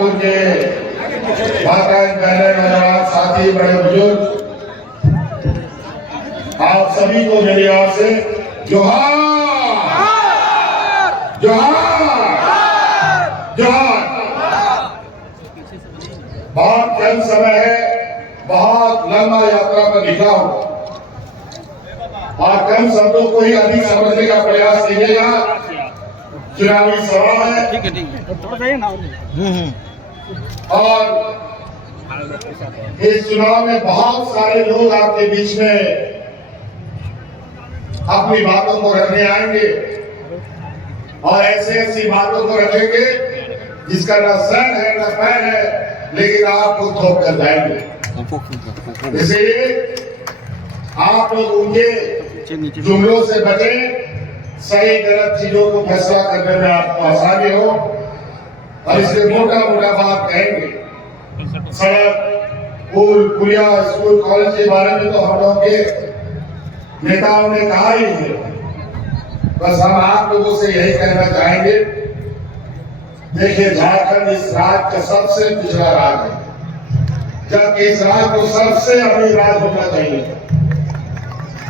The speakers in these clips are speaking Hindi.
नागपुर के माताएं, बहनें, नौजवान साथी, बड़े बुजुर्ग, आप सभी को मेरी ओर से जोहार जोहार जोहार। बहुत कम समय है, बहुत लंबा यात्रा पर निकला हूं और कम शब्दों को ही अधिक समझने का प्रयास कीजिएगा। चुनावी सभा है, ठीक है थोड़ा सा ना और इस चुनाव में बहुत सारे लोग आपके बीच में अपनी बातों को रखने आएंगे और ऐसी ऐसी बातों को रखेंगे जिसका न सर है न पैर है, लेकिन आपको थोप कर जाएंगे। इसलिए आप लोग उनके जुमलों से बचे, सही गलत चीजों को फैसला करने में आपको आसानी हो और इसलिए मोटा मोटा बात कहेंगे। सड़क, पुल, पुलिया, स्कूल, कॉलेज के बारे में तो हम लोग के नेताओं ने कहा ही है। बस हम आप लोगों से यही कहना चाहेंगे, देखिए झारखंड इस राज्य का सबसे पिछड़ा राज्य है, जबकि इस राज्य को सबसे अमीर राज्य होना चाहिए।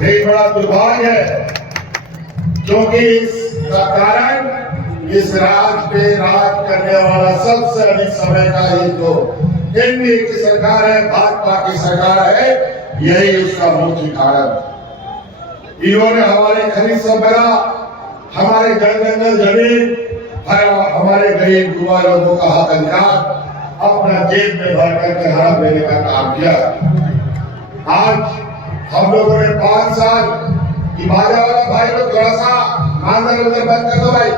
यही बड़ा दुर्भाग्य है, क्योंकि इसका कारण इस राज्य पे राज करने वाला सबसे अधिक समय का ये तो एनडीए की सरकार है, भाजपा की सरकार है, यही उसका मुख्य कारण। इन्होंने हमारे खनिज संपदा, हमारे जंगल जमीन, हमारे गरीब युवा लोगों का हक अधिकार अपना जेब में भर करके हड़प लेने का काम किया। आज हम लोगों ने 5 साल की बाजा वाला भाई लोग थोड़ा सा मांजर उधर बंद कर दो भाई,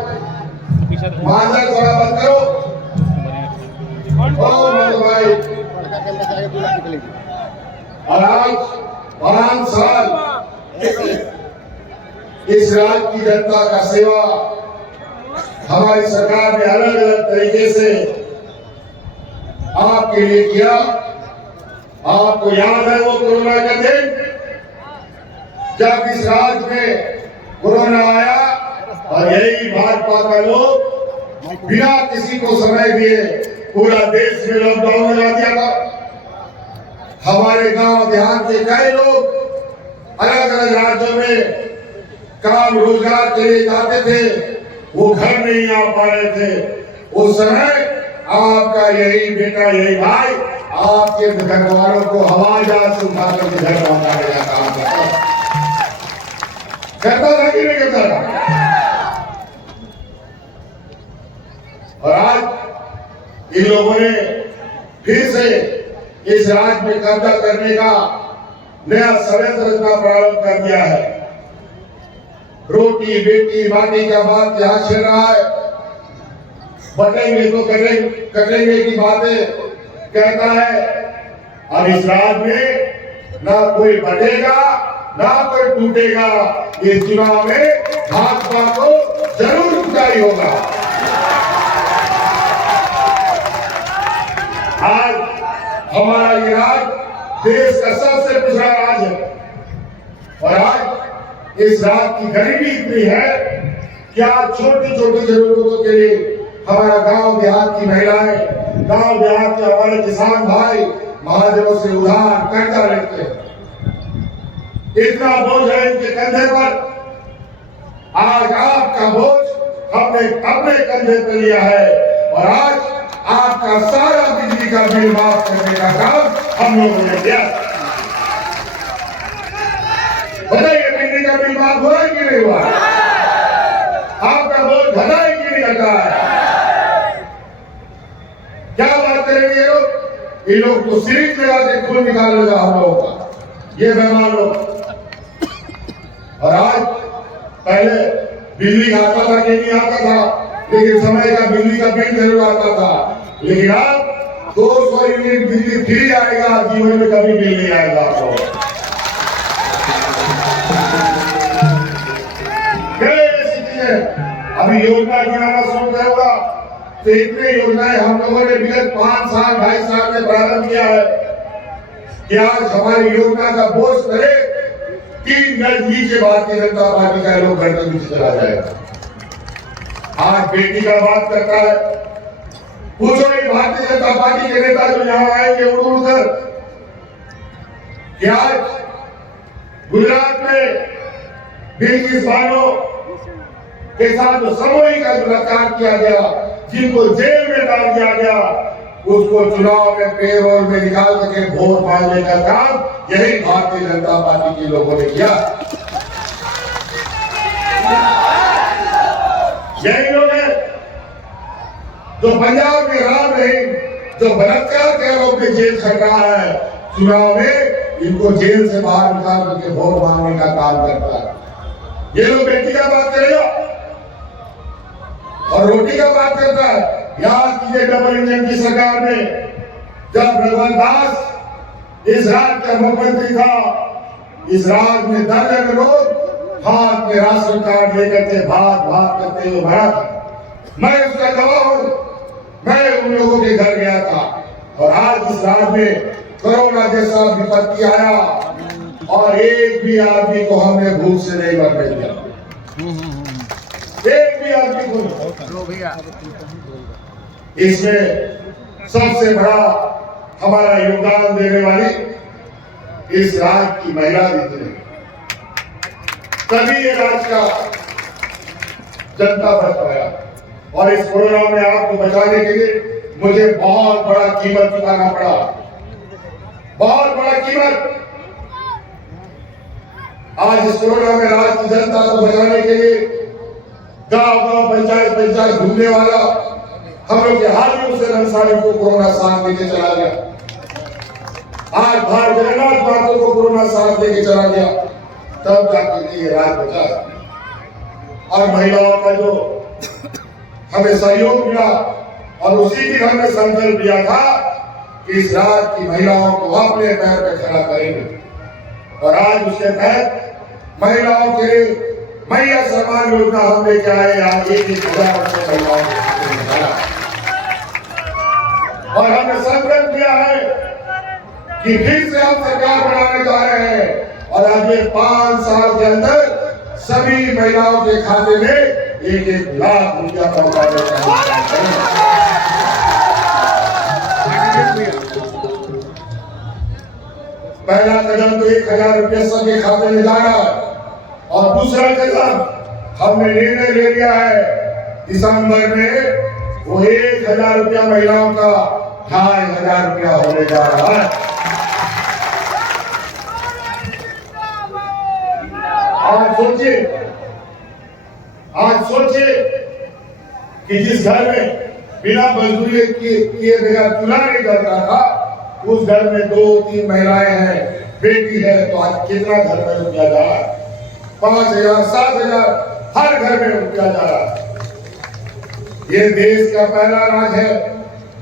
मांजर थोड़ा बंद करो। भाई और आज 5 साल इस राज्य की जनता का सेवा हमारी सरकार ने अलग अलग तरीके से आपके लिए किया। आपको याद है वो कोरोना का दिन, जब इस राज्य में कोरोना आया और यही भाजपा का लोग बिना किसी को समय दिए पूरा देश में लॉकडाउन लगा दिया था। हमारे गांव देहात के कई लोग अलग अलग राज्यों में काम रोजगार के लिए जाते थे, वो घर नहीं आ पा रहे थे। उस समय आपका यही बेटा, यही भाई आपके घर वालों को हवाई जहाज से उठाकर घर पहुंचाने का काम करता था कि नहीं करता था? और आज इन लोगों ने फिर से इस राज्य में कब्जा करने का नया षड्यंत्र रचना प्रारंभ कर दिया है। रोटी बेटी बाटी का बात यहाँ चल रहा है, बटेंगे तो कटेंगे की बातें कहता है। अब इस राज्य में ना कोई बटेगा ना कोई टूटेगा। इस चुनाव में भाजपा को जरूर टूटाई होगा। आज हमारा ये राज्य देश का सबसे पिछड़ा राज्य है और आज इस राज्य की गरीबी इतनी है कि आज छोटी छोटी जरूरतों के लिए हमारा गांव देहात की महिलाएं, गांव देहात के हमारे किसान भाई महाजनों से उधार कर्जा लेते हैं। इतना बोझ है इनके कंधे पर। आज आपका बोझ हमने अपने कंधे पर लिया है और आज आपका सारा बिजली का बिल माफ करने का काम हम लोगों ने किया। बताइए बिजली का बिल माफ हुआ है कि नहीं हुआ? आपका बोझ घटा है कि नहीं घटा है? क्या बात करेंगे ये लोग? ये लोग तो सीट लगा के खून निकाल लेगा हम लोगों का, ये बेमान लोग। और आज पहले बिजली आता था कि नहीं आता था, लेकिन समय का बिजली का बिल जरूर आता था। लेकिन अब 200 यूनिट बिजली फ्री आएगा, जीवन में कभी बिल नहीं आएगा आपको। अभी योजना बनाना शुरू करूंगा तो इतने योजनाएं हम लोगों ने विगत 5 साल 2.5 साल में प्रारंभ किया है कि आज हमारी योजना का बोझ करे 3 गज नीचे भारतीय जनता पार्टी का लोग घर के नीचे चला जाएगा। आज बेटी का बात करता है, पूछो वही भारतीय जनता पार्टी के नेता जो यहाँ आएंगे उड़कर कि आज गुजरात में बिल्किस बानो के साथ जो सामूहिक बलात्कार किया गया, जिनको जेल में डाल दिया गया, उसको चुनाव में पेरोल में निकाल करके वोट मांगने का काम यही भारतीय जनता पार्टी के लोगों ने किया। यही लोग हैं जो पंजाब में राम रहीम जो बलात्कार के आरोप में जेल खट रहा है, चुनाव में इनको जेल से बाहर निकाल करके वोट मांगने का काम करता है। ये लोग बेटी का बात करेगा और रोटी का बात करता है। याद कीजिए डबल इंजन की सरकार में जब रघुवर दास इस राज्य का मुख्यमंत्री था, इस राज्य में दर्जन लोग हाथ में राशन कार्ड लेकर के भाग भाग करते हुए मरा था। मैं उसका गवाह हूं। मैं उन लोगों के घर गया था और आज इस राज्य में कोरोना जैसा विपत्ति आया और एक भी आदमी को हमने भूख से नहीं मरने दिया। एक भी आदमी को। इसमें सबसे बड़ा हमारा योगदान देने वाली इस राज्य की महिला दिख रही, तभी ये राज्य का जनता बच पाया। और इस कोरोना में आपको बचाने के लिए मुझे बहुत बड़ा कीमत चुकाना पड़ा, बहुत बड़ा कीमत। आज इस कोरोना में राज्य की जनता को बचाने के लिए गांव-गांव, पंचायत घूमने वाला हम लोग के हाथियों से नंसारी को कोरोना साथ लेके चला गया। आज भारत जगन्नाथ माता को कोरोना साथ लेके चला गया, तब जाके ये राज बचा। और महिलाओं का जो हमें सहयोग मिला और उसी दिन हमने संकल्प लिया था कि इस राज्य की महिलाओं को अपने पैर पर खड़ा करेंगे। और आज उसके तहत महिलाओं के मैया सम्मान योजना हम लेके आए। आज 1,000 महिलाओं को और हमने संकल्प लिया है कि फिर से हम सरकार बनाने जा रहे हैं और अगले 5 साल के अंदर सभी महिलाओं के खाते में 1-1 लाख रुपया पहुंचाने का। पहला कदम तो 1,000 रुपये सबके खाते में जा रहा है और दूसरा कदम हमने निर्णय ले लिया है दिसंबर में वो 1,000 रुपया महिलाओं का 2,500 रुपया होने जा रहा है। आज सोचिए कि जिस घर में बिना मजदूरी किए बगैर चूल्हा नहीं जलता था, उस घर में 2-3 महिलाएं हैं, बेटी है, तो आज कितना घर में रुपया जा रहा है? 5,000, 7,000 हर घर में रुपया जा रहा है। ये देश का पहला राज है।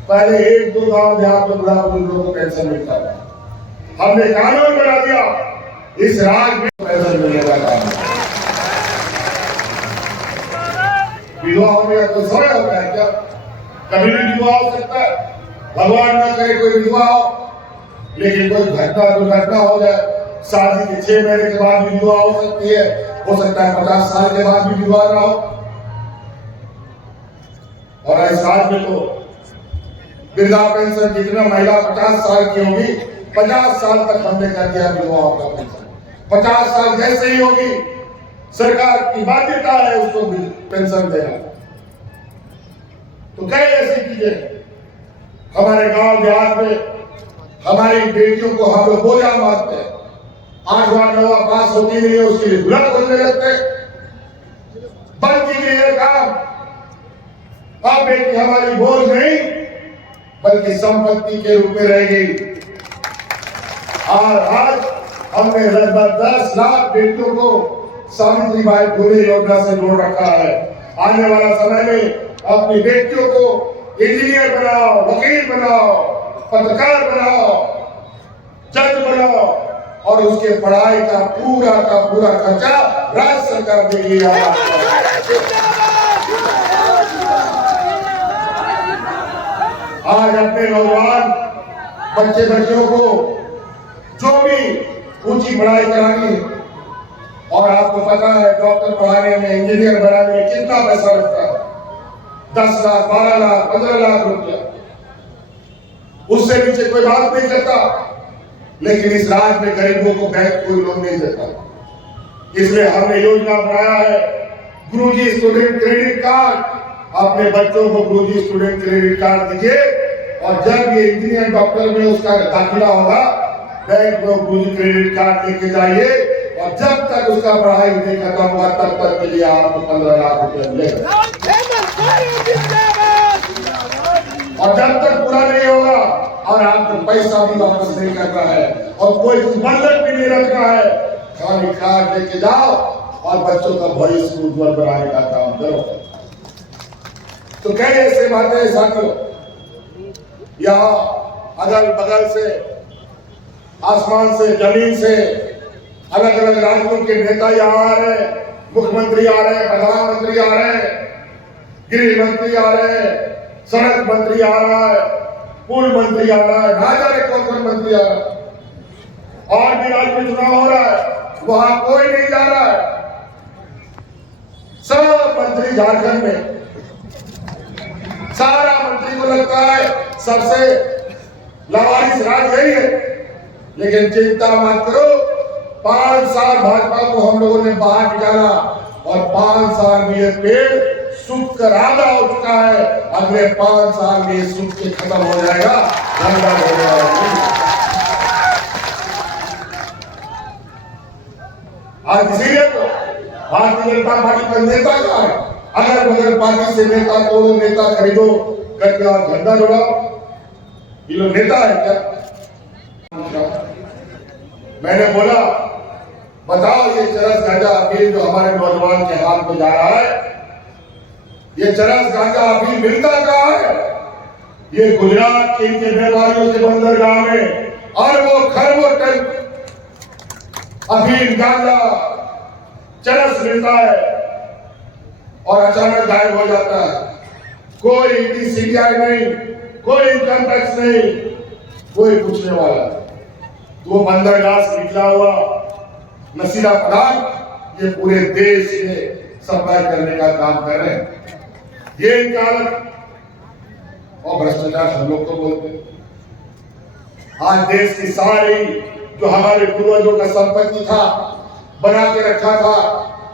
पहले 1-2 गांव देहात में बुढ़ा बुजुर्गों को पेंशन मिलता था। हमने कानून बना दिया, इस राज्य में पेंशन मिलने का काम। विधवा होने का कोई समय होता है क्या? कभी भी विधवा हो सकता है, भगवान ना करे कोई विधवा हो, लेकिन कोई दुर्घटना हो जाए, शादी के 6 महीने के बाद भी विधवा हो सकती है, हो सकता है 50 साल के बाद भी विधवा ना हो। और इस राज्य में तो वृद्धा पेंशन जितना महिला 50 साल की होगी, 50 साल तक हमने कर दिया विधवाओं का पेंशन। 50 साल जैसे ही होगी, सरकार की बाध्यता है उसको भी पेंशन देना। तो कई ऐसी चीजें हमारे गांव देहात में हमारी बेटियों को हम लोग बोझा मारते हैं। 8वां 9वां पास होती नहीं है, उसके लिए बुलंद बोलने लगते, बल्कि ये काम अब बेटी हमारी बोझ नहीं बल्कि संपत्ति के रूप में रहेगी। और आज हमने लगभग 10 लाख बेटियों को सावित्रीबाई फुले योजना से जोड़ रखा है। आने वाला समय में अपनी बेटियों को इंजीनियर बनाओ, वकील बनाओ, पत्रकार बनाओ, जज बनाओ और उसके पढ़ाई का पूरा खर्चा राज्य सरकार देगी। आज अपने नौजवान बच्चियों को जो भी ऊंची पढ़ाई करानी है, और आपको पता है डॉक्टर पढ़ाने में, इंजीनियर बनाने में कितना पैसा लगता है, 10 लाख, 12 लाख, 15 लाख रुपया। उससे नीचे कोई बात नहीं करता, लेकिन इस राज्य में गरीबों को बैंक कोई लोन नहीं देता। इसलिए हमने योजना बनाया है गुरुजी स्टूडेंट क्रेडिट कार्ड। अपने बच्चों को गुरुजी स्टूडेंट क्रेडिट कार्ड दीजिए और जब ये इंजीनियर डॉक्टर में उसका दाखिला होगा, बैंक में गुरुजी क्रेडिट कार्ड लेके जाइए और जब तक उसका पढ़ाई नहीं खत्म हुआ तब तक के लिए आपको 15 लाख रुपए मिलेगा। और जब तक पूरा नहीं होगा और आपको पैसा भी वापस नहीं करना है और कोई बंधक भी नहीं रखना है, खाली कार्ड लेके जाओ और बच्चों का भविष्य उज्जवल बनाने का काम करो। तो कई ऐसे बातें साथियों, यहाँ अगल बगल से, आसमान से, जमीन से अलग अलग राज्यों के नेता यहाँ आ रहे हैं, मुख्यमंत्री आ रहे हैं, प्रधानमंत्री आ रहे हैं, गृह मंत्री आ रहे हैं, सड़क मंत्री आ रहा है, पुल मंत्री आ रहा है, ना जाने कौन कौन मंत्री आ रहा है। और भी राज्य में चुनाव हो रहा है, वहां कोई नहीं जा रहा है। सब मंत्री झारखंड में, सारा मंत्री को लगता है सबसे लावारिस राज्य यही है। लेकिन चिंता मत करो, 5 साल भाजपा को हम लोगों ने बाहर निकाला और 5 साल में ये पेड़ सूख कर आधा हो चुका है। अगले 5 साल में ये सूख के खत्म हो जाएगा, गंगा हो जाएगा। आज इसीलिए तो भारतीय जनता पार्टी का नेता कहाँ है? अगर बगल पार्टी से नेता तोड़ो, नेता खरीदो करके और झंडा जोड़ाओ, ये लोग नेता है क्या? मैंने बोला बताओ ये चरस गांजा अफीम जो हमारे नौजवान के हाथ में जा रहा है, ये चरस गांजा अफीम मिलता कहाँ है? ये गुजरात के इनके व्यापारियों के बंदरगाह में अरबों खरबों टन अफीम गांजा चरस मिलता है और अचानक गायब हो जाता है। कोई ईडी सीबीआई नहीं, कोई इनकम टैक्स नहीं, कोई पूछने वाला। तो वो बंदरगाह से निकला हुआ नशीला पदार्थ ये पूरे देश में सप्लाई करने का काम कर रहे हैं। ये इनका और भ्रष्टाचार हम लोग को बोलते हैं। आज देश की सारी जो हमारे पूर्वजों का संपत्ति था, बना के रखा था,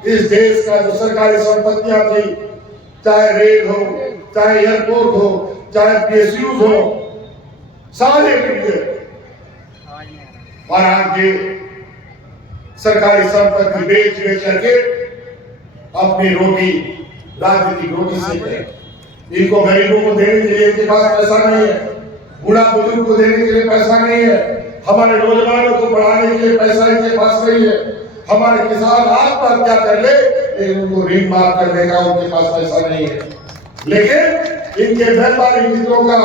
इस देश का जो सरकारी संपत्तियां थी, चाहे रेल हो, चाहे एयरपोर्ट हो, चाहे पीएसयू हो, सारे बिक गए। और आज ये सरकारी संपत्ति बेच बेच करके अपनी रोटी, राजनीतिक रोटी से करें। इनको गरीबों को देने के लिए इनके पास पैसा नहीं है, बूढ़ा बुजुर्ग को देने के लिए पैसा नहीं है, हमारे नौजवानों को पढ़ाने के लिए पैसा इनके पास नहीं है, हमारे किसान आत्महत्या कर ले लेकिन उनको ऋण माफ करने का उनके पास पैसा नहीं है। लेकिन इनके व्यापारी मित्रों का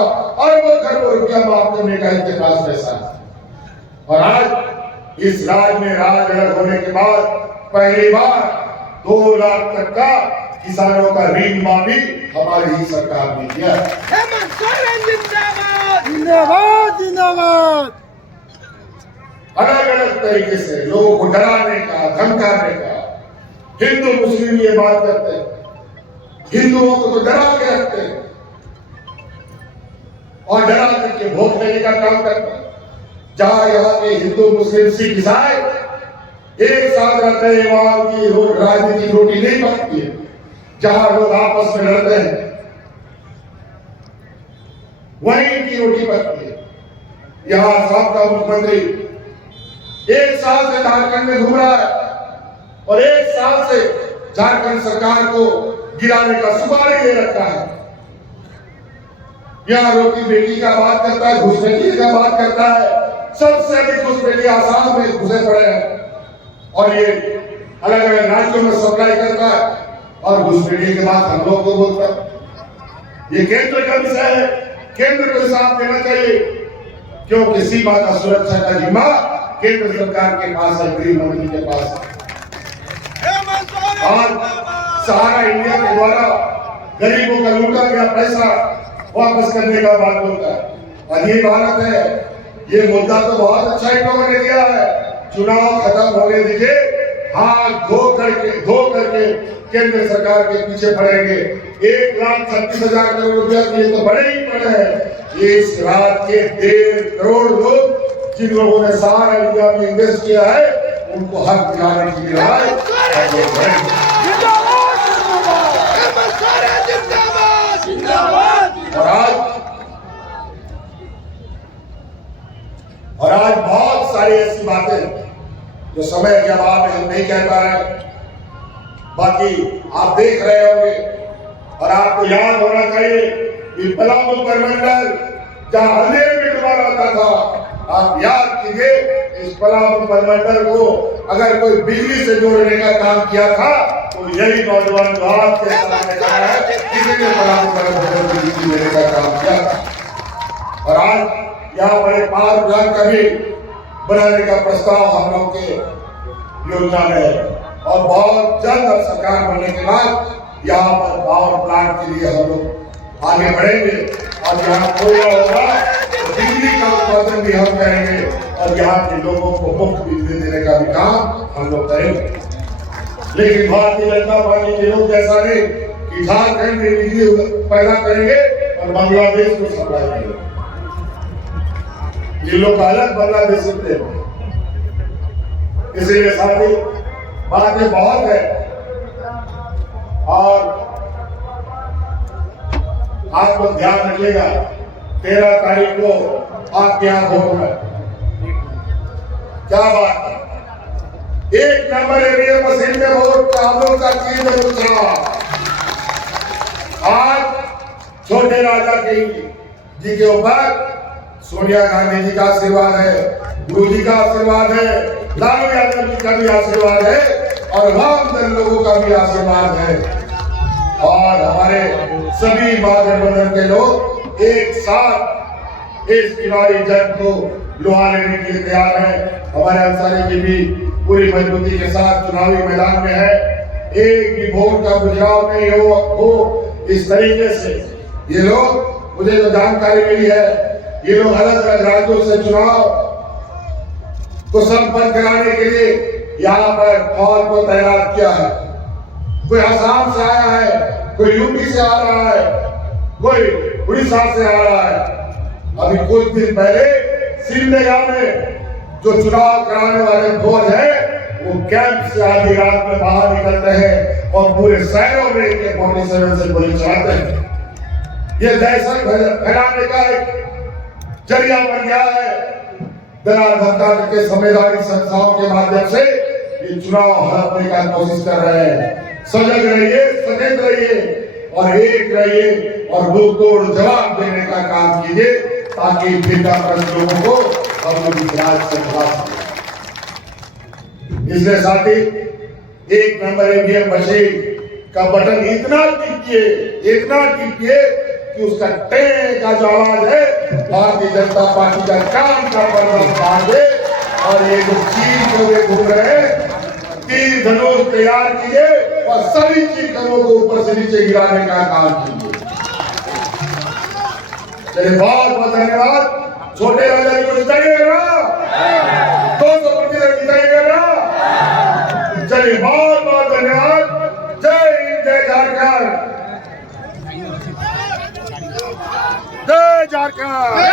अरबों खरबों रुपया माफ करने का इनके पास पैसा है। और आज इस राज्य में राज अलग होने के बाद पहली बार 2 लाख तक का किसानों का ऋण माफी हमारी ही सरकार ने किया है। जिंदाबाद जिंदाबाद। अलग अलग तरीके से लोगों को डराने का, धमकाने का। हिंदू मुस्लिम ये बात करते हैं, हिंदुओं को तो डरा के रखते हैं और डरा करके वोट लेने का काम करते हैं। जहां यहाँ के हिंदू मुस्लिम सिख ईसाई एक साथ रहते हैं, वहां की राजनीतिक रोटी नहीं पकती है। जहां लोग आपस में लड़ते हैं वहीं की रोटी पकती है। यहाँ साबका मुख्यमंत्री 1 साल से झारखंड में घूम रहा है और 1 साल से झारखंड सरकार को गिराने का सुपारी दे रखा है। यहाँ रोटी बेटी का बात करता है, घुसपैठी का बात करता है। सबसे अधिक घुसपैठी आसाम में घुसे पड़े हैं और ये अलग अलग राज्यों में सप्लाई करता है और घुसपैठी के बाद हम लोग को बोलता है। ये केंद्र का विषय है, केंद्र को हिसाब देना चाहिए, क्योंकि सीमा का सुरक्षा का जिम्मा केंद्र सरकार के पास है, गृह मंत्री के पास है। और सहारा इंडिया के द्वारा गरीबों का लूटा गया पैसा वापस करने का बात बोलता है। अजीब हालत है। ये मुद्दा तो बहुत अच्छा इन लोगों ने दिया है, चुनाव खत्म होने दीजिए, हाथ धो करके केंद्र सरकार के पीछे पड़ेंगे। 1,36,000 करोड़ रुपया दिए तो बड़े ही पड़े हैं, इस रात के 1.5 करोड़ लोग जिन लोगों ने सारा इंडिया में इन्वेस्ट किया है उनको हक दिलाने की लड़ाई और आज बहुत सारी ऐसी बातें जो समय के अभाव में हम नहीं कह पा रहे, बाकी आप देख रहे होंगे और आपको याद होना चाहिए कि पलामू परमंडल जहां अंधेरे में डूबा रहता था, आप याद कीजिए इस पलामू परमंडल को अगर कोई बिजली से जोड़ने का काम किया था तो यही नौजवान जो आपके सामने खड़ा है किसी ने पलामू परमंडल को बिजली देने का काम किया था। और आज यहाँ पर एक पावर प्लांट का भी बनाने का प्रस्ताव हम लोग के योजना में है और बहुत जल्द अब सरकार बनने के बाद यहाँ पर पावर प्लांट के लिए हम लोग आगे बढ़ेंगे और यहाँ कोयला होगा तो बिजली का उत्पादन भी हम करेंगे और यहाँ के लोगों को मुफ्त बिजली देने का भी काम हम लोग करेंगे। लेकिन भारतीय जनता पार्टी के लोग ऐसा नहीं कि झारखंड में बिजली पैदा करेंगे और बांग्लादेश को सप्लाई करेंगे। ये लोग अलग बांग्लादेश से इसीलिए साथी बातें बहुत है और आप लोग ध्यान रखिएगा 13 तारीख को आपके यहाँ वोट है। क्या बात है, 1 नंबर ईवीएम मशीन में वोट हम लोग का चीज है। आज छोटे राजा जी के ऊपर सोनिया गांधी जी का आशीर्वाद है, गुरु जी का आशीर्वाद है, लालू यादव जी का भी आशीर्वाद है और वामदल लोगों का भी आशीर्वाद है और हमारे सभी महागठबंधन के लोग एक साथ इस चुनावी जंग को लुहा लेने के लिए तैयार है। हमारे अंसारी जी भी पूरी मजबूती के साथ चुनावी मैदान में है। एक भी वोट का बुझाव नहीं हो इस तरीके से ये लोग, मुझे जो जानकारी मिली है, ये लोग अलग अलग राज्यों से चुनाव को संपन्न कराने के लिए यहाँ पर फौज को तैनात किया है। कोई असम से आया है, कोई यूपी से आ रहा है, कोई उड़ीसा से आ रहा है। अभी कुछ दिन पहले सिमडेगा में जो चुनाव कराने वाले फौज है वो कैंप से आधी रात में बाहर निकलते हैं और पूरे शहरों में AK-47 से गोली चलाते हैं। ये दहशत फैलाने का एक जरिया बन गया है। बिना धक्का के संवैधानिक संस्थाओं के माध्यम से ये चुनाव हड़पने का कोशिश कर रहे हैं। सजग रहिए, सचेत रहिए और एक रहिए और मुंह तोड़ जवाब देने का काम कीजिए ताकि फिर लोगों को हम लोग इस राज से खिला सकें। इसलिए साथी 1 नंबर ईवीएम मशीन का बटन इतना टिपिए कि उसका टे का जो आवाज है भारतीय जनता पार्टी का काम का पर्वत बांध दे और ये जो चीन को वे घूम रहे तीर धनुष तैयार कीजिए और सभी चीनों को ऊपर से नीचे गिराने का काम कीजिए। चलिए बहुत बहुत धन्यवाद। छोटे राजा जी को जिताइएगा ना, 200% जिताइएगा ना। चलिए बहुत बहुत धन्यवाद। जय हिंद, जय झारखंड, जय झारखंड।